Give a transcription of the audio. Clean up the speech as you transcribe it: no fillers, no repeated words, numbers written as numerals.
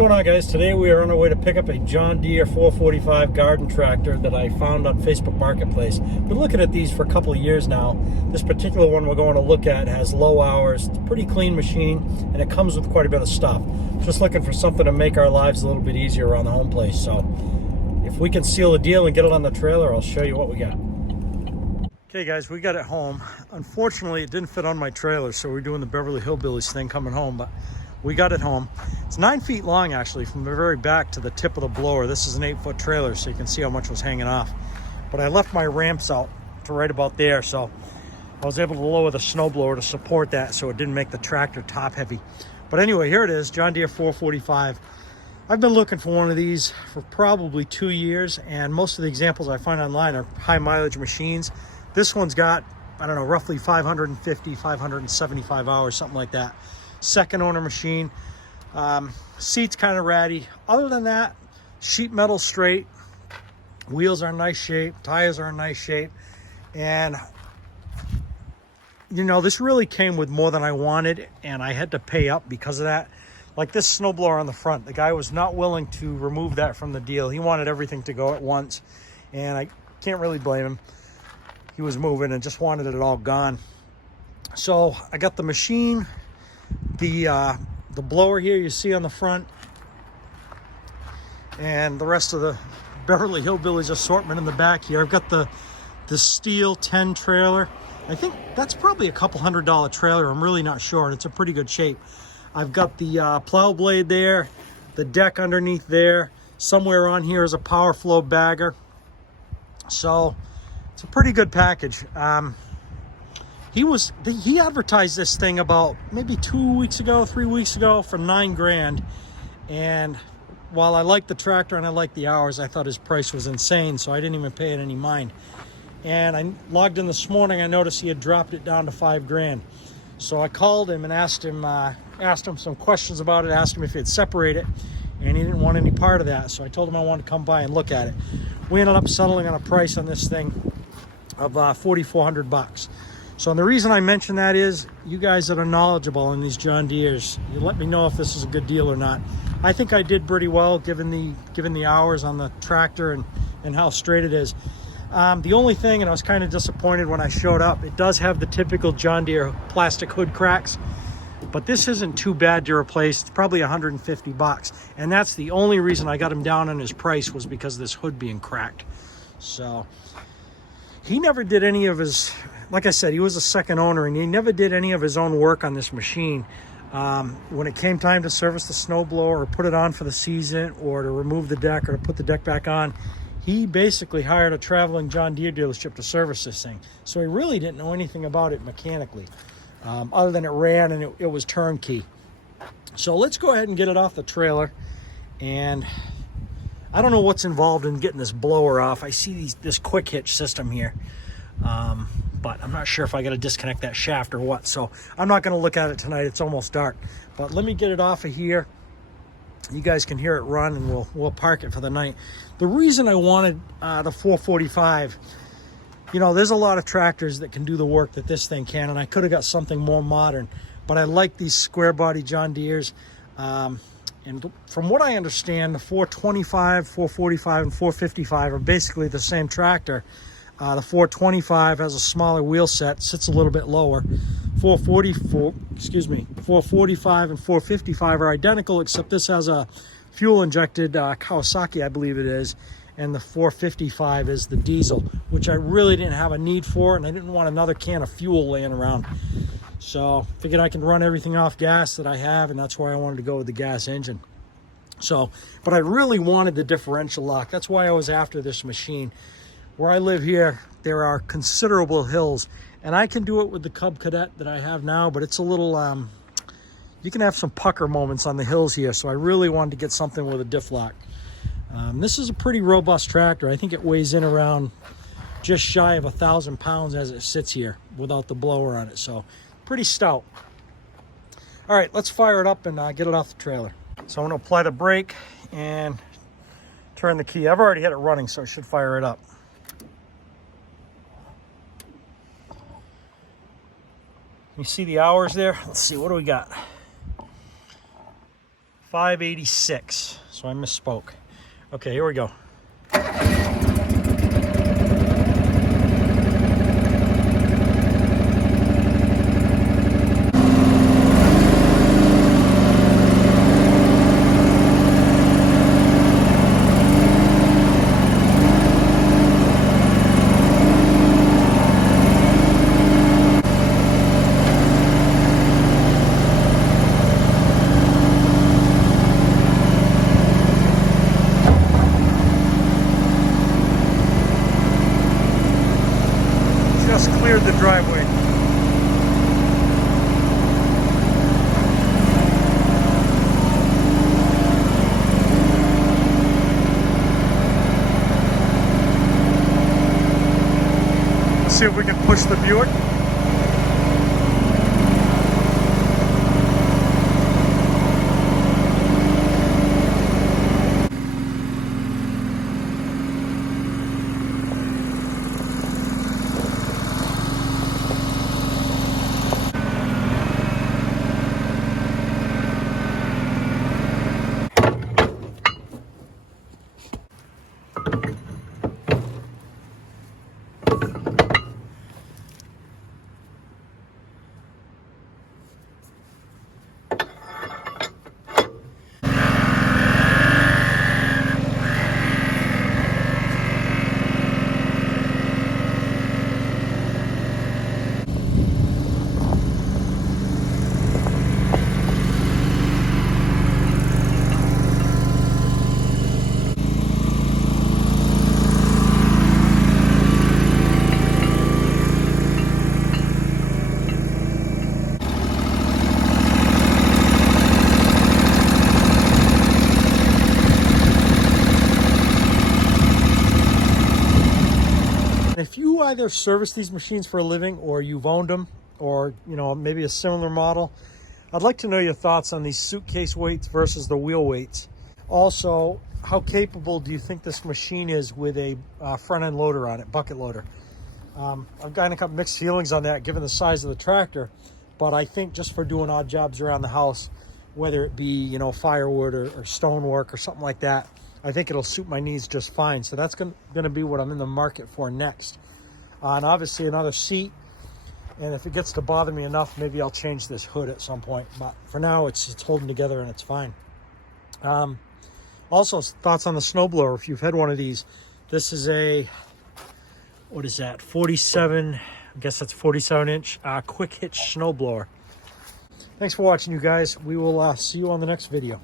going on, guys? Today we are on our way to pick up a John Deere 445 garden tractor that I found on Facebook Marketplace. Been looking at these for a couple of years now. This particular one we're going to look at has low hours. It's a pretty clean machine, and it comes with quite a bit of stuff. Just looking for something to make our lives a little bit easier around the home place. So if we can seal the deal and get it on the trailer, I'll show you what we got. Okay guys, we got it home. Unfortunately, it didn't fit on my trailer, so we're doing the Beverly Hillbillies thing coming home, but we got it home. It's 9 feet long, actually, from the very back to the tip of the blower. This is an 8-foot trailer, so you can see how much was hanging off. But I left my ramps out to right about there, so I was able to lower the snowblower to support that so it didn't make the tractor top heavy. But anyway, here it is, John Deere 445. I've been looking for one of these for probably 2 years, and most of the examples I find online are high mileage machines. This one's got, I don't know, roughly 550, 575 hours, something like that. Second owner machine. Seat's kind of ratty. Other than that, sheet metal straight, wheels are in nice shape, tires are in nice shape, and you know, this really came with more than I wanted, and I had to pay up because of that. Like this snowblower on the front, the guy was not willing to remove that from the deal. He wanted everything to go at once, and I can't really blame him. He was moving and just wanted it all gone. So I got the machine, the blower here you see on the front, and the rest of the Beverly Hillbillies assortment in the back here. I've got the steel 10 trailer. I think that's probably a couple $100 trailer. I'm really not sure, and it's in pretty good shape. I've got the plow blade there, the deck underneath there. Somewhere on here is a power flow bagger. So it's a pretty good package. He advertised this thing about maybe 3 weeks ago for $9 grand. And while I like the tractor and I like the hours, I thought his price was insane, so I didn't even pay it any mind. And I logged in this morning, I noticed he had dropped it down to $5 grand. So I called him and asked him some questions about it, asked him if he'd separate it, and he didn't want any part of that. So I told him I wanted to come by and look at it. We ended up settling on a price on this thing of $4,400. So the reason I mention that is you guys that are knowledgeable in these John Deeres, you let me know if this is a good deal or not. I think I did pretty well given the hours on the tractor and how straight it is. The only thing, and I was kind of disappointed when I showed up, it does have the typical John Deere plastic hood cracks, but this isn't too bad to replace. It's probably $150, and that's the only reason I got him down on his price, was because of this hood being cracked. So he never did any of his, like I said, he was a second owner, and he never did any of his own work on this machine. When it came time to service the snowblower or put it on for the season, or to remove the deck or to put the deck back on, he basically hired a traveling John Deere dealership to service this thing. So he really didn't know anything about it mechanically, other than it ran and it was turnkey. So let's go ahead and get it off the trailer. And I don't know what's involved in getting this blower off. I see this quick hitch system here, but I'm not sure if I got to disconnect that shaft or what. So I'm not going to look at it tonight. It's almost dark. But let me get it off of here. You guys can hear it run, and we'll park it for the night. The reason I wanted the 445, you know, there's a lot of tractors that can do the work that this thing can, and I could have got something more modern, but I like these square body John Deeres. And from what I understand, the 425, 445, and 455 are basically the same tractor. The 425 has a smaller wheel set, sits a little bit lower. 445 and 455 are identical, except this has a fuel-injected Kawasaki, I believe it is, and the 455 is the diesel, which I really didn't have a need for, and I didn't want another can of fuel laying around. So figured I can run everything off gas that I have, and that's why I wanted to go with the gas engine. So, but I really wanted the differential lock. That's why I was after this machine. Where I live here, there are considerable hills, and I can do it with the Cub Cadet that I have now, but it's a little, you can have some pucker moments on the hills here, so I really wanted to get something with a diff lock. This is a pretty robust tractor. I think it weighs in around just shy of 1,000 pounds as it sits here without the blower on it, so pretty stout. All right, let's fire it up and get it off the trailer. So I'm going to apply the brake and turn the key. I've already had it running, so I should fire it up. You see the hours there? Let's see, what do we got? 586. So I misspoke. Okay, here we go. Just cleared the driveway. Let's see if we can push the Buick. If you either service these machines for a living or you've owned them, or maybe a similar model, I'd like to know your thoughts on these suitcase weights versus the wheel weights. Also, how capable do you think this machine is with a front end loader on it, bucket loader? I've kind of got mixed feelings on that given the size of the tractor, but I think just for doing odd jobs around the house, whether it be firewood or stonework or something like that, I think it'll suit my needs just fine. So that's going to be what I'm in the market for next. And obviously another seat. And if it gets to bother me enough, maybe I'll change this hood at some point. But for now, it's holding together and it's fine. Also, thoughts on the snowblower. If you've had one of these, this is a, what is that? 47, I guess that's 47-inch quick hitch snowblower. Thanks for watching, you guys. We will see you on the next video.